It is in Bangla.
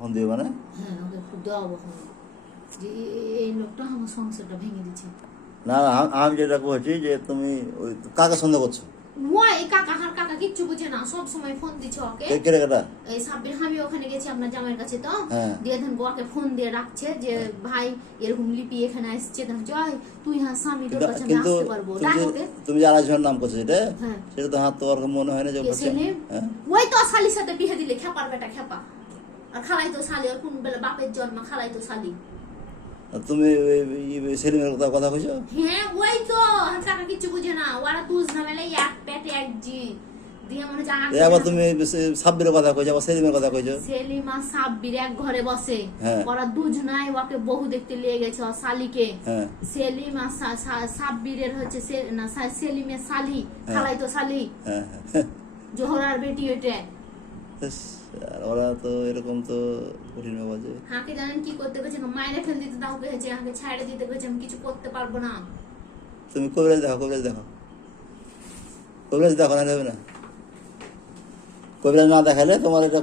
ফোন দিবে মানে? হ্যাঁ, ওকে একটু দেওয়াবো ফোন, যে এই লোকটা আমার সংসারটা ভেঙে দিচ্ছে। না না, আমি যেটা বলছি যে তুমি ওই কাকে সন্দেহ করছো? ওই কাকা কিচ্ছু বুঝে না, সব সময় ফোন দিচ্ছে ওকে। কে রে কাটা? এই সাব্বির, আমি ওখানে গেছি আপনার জামাইয়ের কাছে, তো হ্যাঁ। দিয়ে দেন ওকে ফোন দিয়ে রাখছে যে ভাই এরকম লিপি এখানে আসছে, দেন জয় তুই হ্যাঁ স্বামী তোর কাছে আমি কিন্তু আসতে পারবো, ডাক ওকে। তুমি যে আরেকজনের নাম করছো সেটা, হ্যাঁ। সেটা তো হাত তোমার মনে হয় না যে করছে। হ্যাঁ, ওই তো শালির সাথে বিয়ে দিলে, খেপার বেটা খেপা, আর খালাই তো শালি, আর কোন বেলা বাপের জন্ম খালাই তো শালি। তুমি সেলিমের কথা কইছো? হ্যাঁ ওই তো, কাকা কিচ্ছু বুঝে না, ওরা তুজ নামেলে এক পেটে এক জি দিয়ে মনে জানা। আবার তুমি সাব্বিরের কথা কইছো, আবার সেলিমের কথা কইছো। সেলিম আর সাব্বির এক ঘরে বসে, হ্যাঁ। ওরা দুজনাই ওকে বহু দেখতে লিয়ে গেছে ওর শালিকে। হ্যাঁ। সেলিম আর সাব্বিরের হচ্ছে সেলিমের শালি, খালাই তো শালি, হ্যাঁ। জোহরার বেটি ওইটা। আর ওরা তো এরকম তো কঠিন ব্যাপার যে। হাঁকে জানেন কি করতে গেছে, মায়েরা ফেল দিতে দাও গেছে, হাঁকে ছাইড়ে দিতে গেছে, আমি কিছু করতে পারবো না। তুমি কবিরাজ দেখো, কবিরাজ দেখো, কবিরাজ দেখো, না দেবে না। কবিরাজ না দেখালে তোমার এটা